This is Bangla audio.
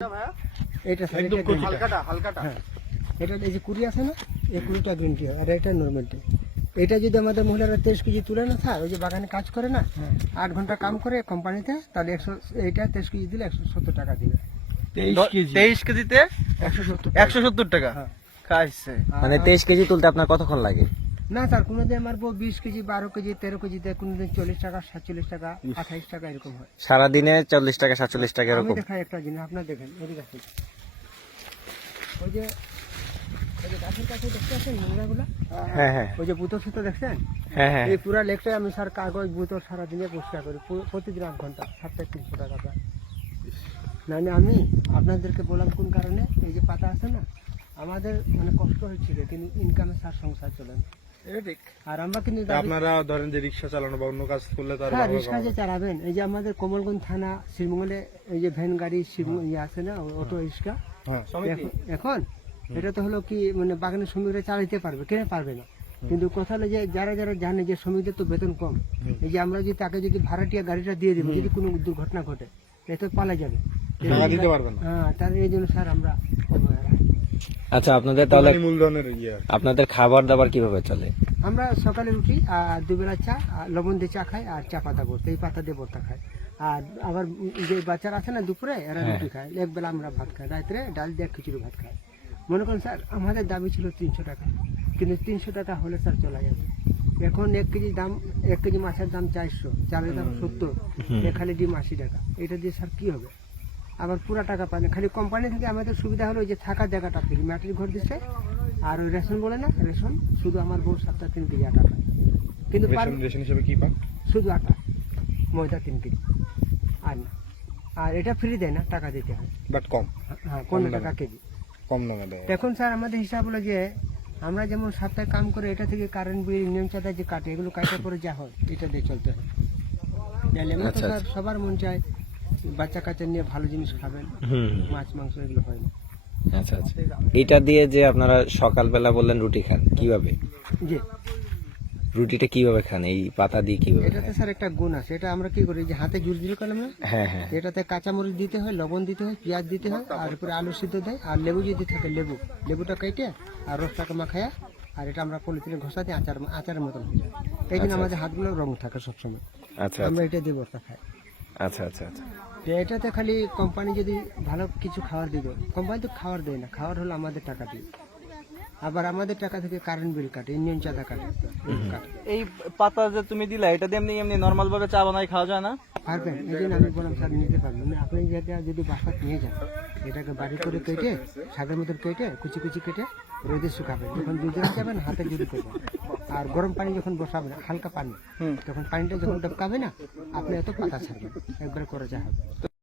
এটা স্যার, একদম এটা কচিটা। হালকাটা হালকাটা। হ্যাঁ, এটা এই যে কুড়ি আছে না, এই কুড়িটা গ্রিন টি, আর এটা নর্মাল টি। এটা যদি আমাদের মহিলারা 23 কেজি তুলে না স্যার, ওই যে বাগানে কাজ করে না, 8 ঘন্টা কাম করে কোম্পানিতে, তাহলে 100, এইটা 23 কেজি দিলে 170 টাকা দিবে। 23 কেজিতে 170 170 টাকা হ্যাঁ। খাইছে। মানে 23 কেজি তুলতে আপনার কতক্ষণ লাগে? না স্যার, কোনোদিন আমার বউ 20 কেজি, 12 কেজি, 13 কেজিতে কোনোদিন 40 টাকা, 47 টাকা, 28 টাকা এরকম হয়। সারাদিনে 40 টাকা 47 টাকা আমি এরকম? দেখাই একটা জিনিস, আপনার দেখেন, এদিকে আসুন। ওই যে গাছের কাছে দেখতে পাচ্ছেন নোংরাগুলো, হ্যাঁ হ্যাঁ ওই যে বুতর সুতো দেখছেন, হ্যাঁ হ্যাঁ। এই পুরা লেকটাই আমি স্যার কাগজ বুতর সারাদিনে পরিষ্কার করি, প্রতিদিন 8 ঘন্টা, সপ্তাহে 300 টাকা পাই। নাহলে আমি আপনাদেরকে বললাম কোন কারণে, এই যে পাতা আছে না, আমাদের মানে কষ্ট হচ্ছিল, কিন্তু ইনকামে স্যার সংসার চলে না। এটা ঠিক। আর আমরা কিন্তু আপনারা ধরেন যে রিক্সা চালানো বা অন্য কাজ করলে তার হ্যাঁ, রিক্সা যে চালাবেন, এই যে আমাদের কোমলগঞ্জ থানা শ্রীমঙ্গলে এই যে ভ্যান গাড়ি ইয়ে আছে না, অটো রিক্সা, এখন এটা তো হলো কি, মানে বাগানের শ্রমিকরা চালাইতে পারবে, কেন পারবে না? কিন্তু কথা হলো যে যারা যারা জানে যে শ্রমিকদের তো বেতন কম, এই যে আমরা যদি তাকে যদি ভাড়াটিয়া গাড়িটা দিয়ে দিব, যদি কোনো দুর্ঘটনা ঘটে, এ তো পালা যাবে, দিতে পারবে না। হ্যাঁ, তার এই জন্য স্যার আমরা আচ্ছা, আপনাদের তাহলে মূলধনের ইয়ে আপনাদের খাবার দাবার কিভাবে চলে? আমরা সকালে উঠি, আর দুবেলা চা, আর লবণ দিয়ে চা খাই, আর চা পাতা ভর্তা, এই পাতা দিয়ে ভর্তা খাই। আর আবার যে বাচ্চারা আছে না, দুপুরে এরা রুটি খায়, একবেলা আমরা ভাত খাই, রাত্রে ডাল দিয়ে খিচুড়ি ভাত খাই। মনে করেন স্যার, আমাদের দাবি ছিল 300 টাকা, কিন্তু 300 টাকা হলে স্যার চলা যাবে। এখন 1 কেজি দাম, 1 কেজি মাছের দাম 400, চালের দাম 70, খালি ডিম 80 টাকা। এটা দিয়ে স্যার কি হবে? আবার পুরা টাকা পায় না, খালি কোম্পানি থেকে আমাদের সুবিধা হলো যে থাকার জায়গাটা ফ্রি, মাটির ঘর দিচ্ছে, আর ওই রেশন বলে না, রেশন শুধু আমার বউ সপ্তাহে 3 কেজি আটা পায়, কিন্তু রেশন হিসেবে কি পান? শুধু আটা, ময়দা 3 কেজি, আর না। আর এটা ফ্রি দেয় না, টাকা দিতে হয়। বাট কম, হ্যাঁ, 15 টাকা কেজি। কম দামে দেয়। এখন স্যার আমাদের হিসাব হলো যে আমরা যেমন সপ্তাহে কাম করে, এটা থেকে কারেন্ট বিল, নিয়ম চাঁদা যে কাটে, এগুলো কাটার পরে যা হয় এটা দিয়ে চলতে হয়। তাহলে আমরা তো আচ্ছা, স্যার সবার মন চায় বাচ্চা কাচ্চা নিয়ে ভালো জিনিস খাবেন, মাছ মাংস এগুলো হয় না। আচ্ছা আচ্ছা, এটা দিয়ে যে আপনারা সকালবেলা বললেন রুটি খান, কিভাবে জি, রুটিটা কিভাবে খান? এই পাতা দিয়ে কিভাবে এটাতে খান? স্যার একটা গুণ আছে, এটা আমরা কি করি, যে হাতে জুড়ে করলাম না, হ্যাঁ হ্যাঁ এটাতে কাঁচামরিচ দিতে হয়, লবণ দিতে হয়, পেঁয়াজ দিতে হয়, আর উপরে আলু সিদ্ধ দেয়, আর লেবু যদি থাকে লেবুটা কেটে আর রসটাকে মাখায়া, আর এটা আমরা পলিথিনে ঘষা দিয়ে আচারের মতন হয়ে যায়। এই জন্য আমাদের হাতগুলো রং থাকে সবসময়, আচ্ছা আমরা এটা দিয়ে বস্তা খাই। আচ্ছা আচ্ছা আচ্ছা তো এটাতে খালি কোম্পানি যদি ভালো কিছু খাবার দিত, কোম্পানি তো খাবার দেয় না, খাবার হলো আমাদের টাকা দিয়ে, আবার আমাদের টাকা থেকে কারেন্ট বিল কাটে, ইউনিয়ন চাঁদা কাটে। এই পাতা যে তুমি দিলা, এটা দিয়ে এমনি এমনি নরমাল ভাবে চা বানাই খাওয়া যায় না? পারবেন, এই জন্য আমি বললাম স্যার নিতে পারবেন না, আপনি যেটা যদি বাসাত নিয়ে যান, এটাকে বাড়ি করে কেটে, শাকের মতন কেটে, কুচি কুচি কেটে রোদে শুকাবেন, যখন দুধে যাবেন হাতে জুড়ি করবেন, আর গরম পানি যখন বসাবেন, হালকা পানি, তখন পানিটা যখন টপকাবে না, আপনি এত পাতা ছাড়বেন, একবার করে যা হবে।